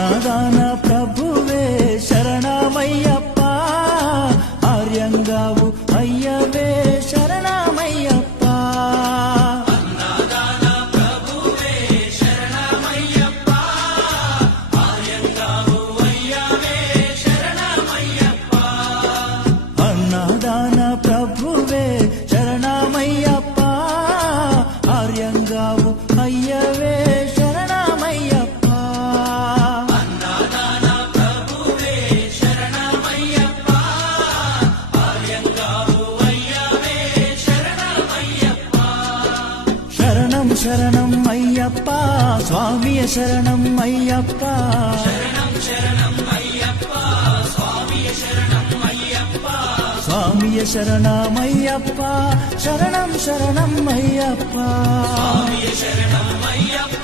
అన్నదాన ప్రభువే శరణమయ్యప్ప, ఆర్యంగావు అయ్యవే శరణమయ్యప్ప. అన్నదాన ప్రభువే శరణమయ్యప్ప, ఆర్యంగావు అయ్యవే శరణమయ్యప్ప. అన్నదాన ప్రభువే శరణమయ్యప్ప, ఆర్యంగావు అయ్యవే శరణమయ్యప్ప. అన్నదాన ప్రభువే శరణమయ్యప్ప, ఆర్యంగావు అయ్యవే శరణమయ్యప్ప. శరణం శరణం అయ్యప్ప, స్వామియ శరణం అయ్యప్ప. శరణం శరణం అయ్యప్ప, స్వామియ శరణం అయ్యప్ప. స్వామియ శరణమయ్యప్ప, శరణం శరణం అయ్యప్ప. స్వామియ శరణం అయ్యప్ప,